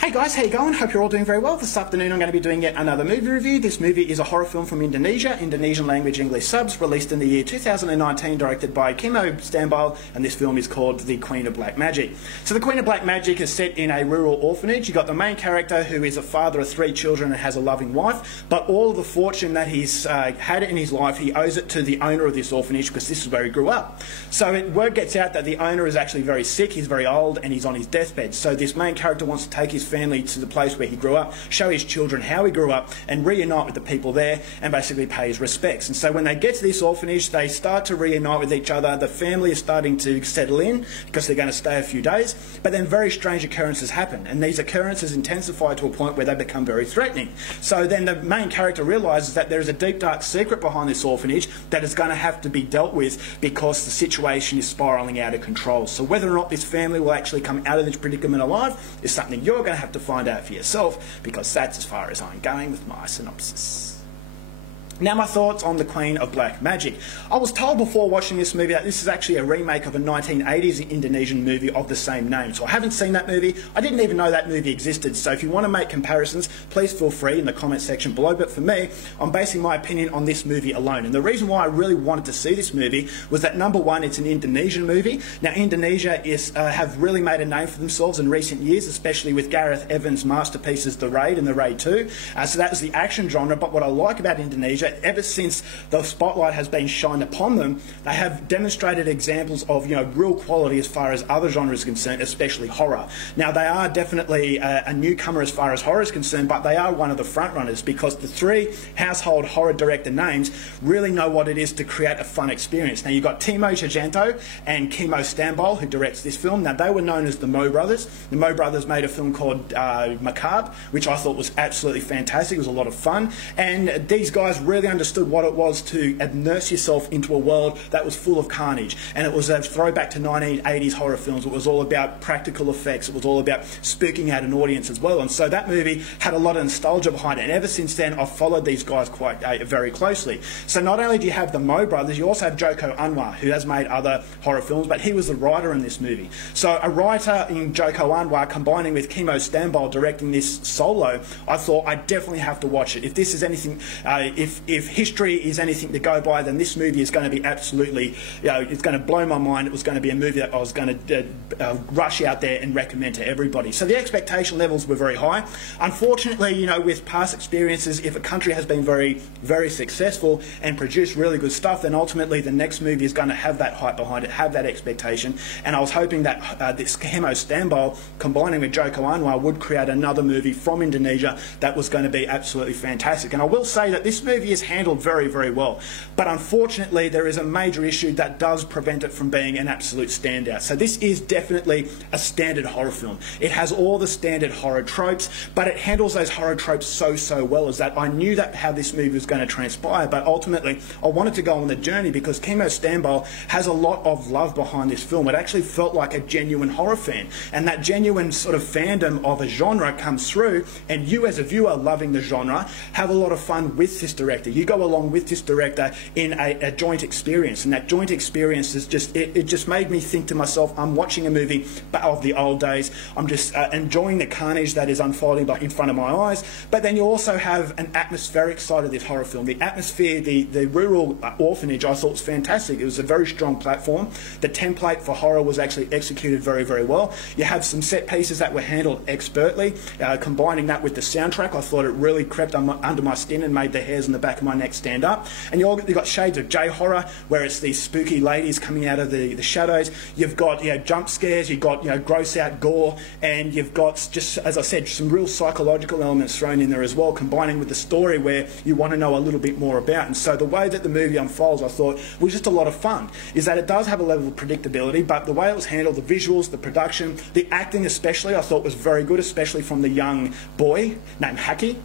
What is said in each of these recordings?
Hey guys, how you going? Hope you're all doing very well. This afternoon I'm going to be doing yet another movie review. This movie is a horror film from Indonesia, Indonesian language English subs, released in the year 2019, directed by Kimo Stambal, and this film is called The Queen of Black Magic. So The Queen of Black Magic is set in a rural orphanage. You've got the main character who is a father of 3 children and has a loving wife, but all of the fortune that he's had in his life, he owes it to the owner of this orphanage because this is where he grew up. So word gets out that the owner is actually very sick, he's very old, and he's on his deathbed. So this main character wants to take his family to the place where he grew up, show his children how he grew up, and reunite with the people there and basically pay his respects. And so when they get to this orphanage, they start to reunite with each other. The family is starting to settle in because they're going to stay a few days, but then very strange occurrences happen, and these occurrences intensify to a point where they become very threatening. So then the main character realises that there is a deep dark secret behind this orphanage that is going to have to be dealt with because the situation is spiralling out of control. So whether or not this family will actually come out of this predicament alive is something you're going to have to find out for yourself, because that's as far as I'm going with my synopsis. Now my thoughts on The Queen of Black Magic. I was told before watching this movie that this is actually a remake of a 1980s Indonesian movie of the same name. So I haven't seen that movie. I didn't even know that movie existed. So if you want to make comparisons, please feel free in the comment section below. But for me, I'm basing my opinion on this movie alone. And the reason why I really wanted to see this movie was that, number one, it's an Indonesian movie. Now Indonesia have really made a name for themselves in recent years, especially with Gareth Evans' masterpieces The Raid and The Raid 2. So that was the action genre. But what I like about Indonesia, ever since the spotlight has been shined upon them, they have demonstrated examples of real quality as far as other genres are concerned, especially horror. Now they are definitely a newcomer as far as horror is concerned, but they are one of the front runners because the 3 household horror director names really know what it is to create a fun experience. Now you've got Timo Tjahjanto and Kimo Stambal, who directs this film. Now they were known as the Mo Brothers. The Mo Brothers made a film called Macabre, which I thought was absolutely fantastic. It was a lot of fun, and these guys really understood what it was to immerse yourself into a world that was full of carnage. And it was a throwback to 1980s horror films. It was all about practical effects. It was all about spooking out an audience as well. And so that movie had a lot of nostalgia behind it. And ever since then, I've followed these guys quite very closely. So not only do you have the Mo Brothers, you also have Joko Anwar, who has made other horror films, but he was the writer in this movie. So a writer in Joko Anwar combining with Kimo Stambal directing this solo, I thought I definitely have to watch it. If this is anything, if history is anything to go by, then this movie is going to be absolutely, it's going to blow my mind. It was going to be a movie that I was going to rush out there and recommend to everybody. So the expectation levels were very high. Unfortunately, with past experiences, if a country has been very, very successful and produced really good stuff, then ultimately the next movie is going to have that hype behind it, have that expectation. And I was hoping that this Kimo Stambal combining with Joko Anwar would create another movie from Indonesia that was going to be absolutely fantastic. And I will say that this movie is handled very, very well. But unfortunately, there is a major issue that does prevent it from being an absolute standout. So this is definitely a standard horror film. It has all the standard horror tropes, but it handles those horror tropes so well as that I knew that how this movie was going to transpire, but ultimately I wanted to go on the journey because Kimo Stambal has a lot of love behind this film. It actually felt like a genuine horror fan, and that genuine sort of fandom of a genre comes through, and you as a viewer loving the genre have a lot of fun with this director. You go along with this director in a joint experience, and that joint experience is just it just made me think to myself, I'm watching a movie of the old days. I'm just enjoying the carnage that is unfolding in front of my eyes. But then you also have an atmospheric side of this horror film. The atmosphere, the rural orphanage, I thought was fantastic. It was a very strong platform. The template for horror was actually executed very well. You have some set pieces that were handled expertly. Combining that with the soundtrack, I thought it really crept under my skin and made the hairs on the back of my neck stand up. And you've got shades of J-horror, where it's these spooky ladies coming out of the shadows. You've got jump scares, you've got gross out gore, and you've got, just as I said, some real psychological elements thrown in there as well, combining with the story where you want to know a little bit more about. And so the way that the movie unfolds, I thought, was just a lot of fun. Is that it does have a level of predictability, but the way it was handled, the visuals, the production, the acting especially, I thought was very good, especially from the young boy named Haki.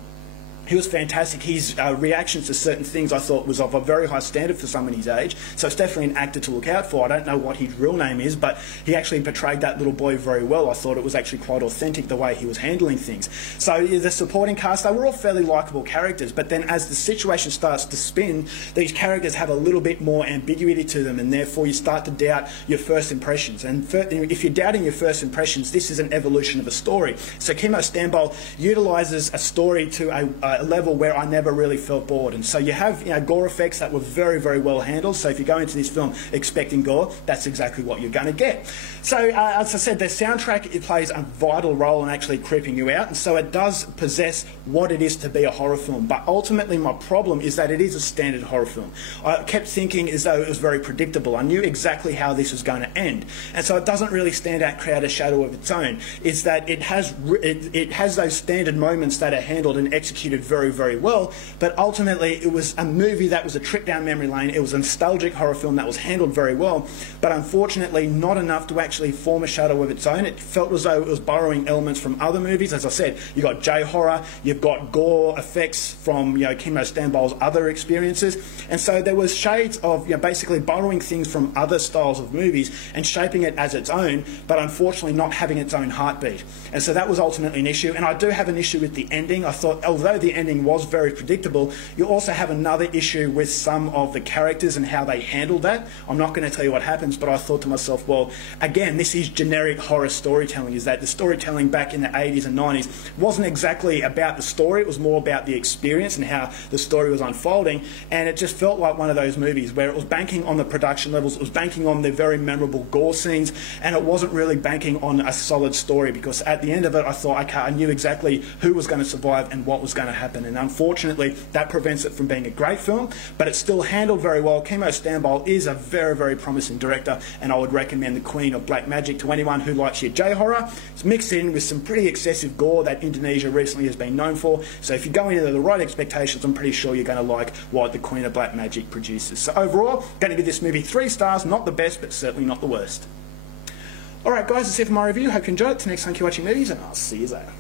He was fantastic. His reactions to certain things I thought was of a very high standard for someone his age. So it's definitely an actor to look out for. I don't know what his real name is, but he actually portrayed that little boy very well. I thought it was actually quite authentic the way he was handling things. So the supporting cast, they were all fairly likeable characters, but then as the situation starts to spin, these characters have a little bit more ambiguity to them, and therefore you start to doubt your first impressions. And if you're doubting your first impressions, this is an evolution of a story. So Kimo Stambaugh utilises a story to a level where I never really felt bored. And so you have gore effects that were very, very well handled. So if you go into this film expecting gore, that's exactly what you're going to get. So as I said, the soundtrack, it plays a vital role in actually creeping you out, and so it does possess what it is to be a horror film. But ultimately my problem is that it is a standard horror film. I kept thinking as though it was very predictable. I knew exactly how this was going to end, and so it doesn't really stand out, create a shadow of its own. Is that it has those standard moments that are handled and executed very, very well, but ultimately it was a movie that was a trip down memory lane. It was a nostalgic horror film that was handled very well, but unfortunately not enough to actually form a shadow of its own. It felt as though it was borrowing elements from other movies. As I said, you've got J-horror, you've got gore effects from Kimo Stambaugh's other experiences, and so there was shades of basically borrowing things from other styles of movies and shaping it as its own, but unfortunately not having its own heartbeat. And so that was ultimately an issue, and I do have an issue with the ending. I thought, although the ending was very predictable, you also have another issue with some of the characters and how they handled that. I'm not going to tell you what happens, but I thought to myself, well, again, this is generic horror storytelling, is that the storytelling back in the 80s and 90s wasn't exactly about the story, it was more about the experience and how the story was unfolding, and it just felt like one of those movies where it was banking on the production levels, it was banking on the very memorable gore scenes, and it wasn't really banking on a solid story, because at the end of it I thought, okay, I knew exactly who was going to survive and what was going to happen, and unfortunately that prevents it from being a great film, but it's still handled very well. Kimo Stambaugh is a very, very promising director, and I would recommend The Queen of Black Magic to anyone who likes your J-horror. It's mixed in with some pretty excessive gore that Indonesia recently has been known for, so if you go into the right expectations, I'm pretty sure you're going to like what The Queen of Black Magic produces. So overall, I'm going to give this movie 3 stars, not the best, but certainly not the worst. Alright guys, that's it for my review. Hope you enjoyed it. Till next time, keep watching movies, and I'll see you later.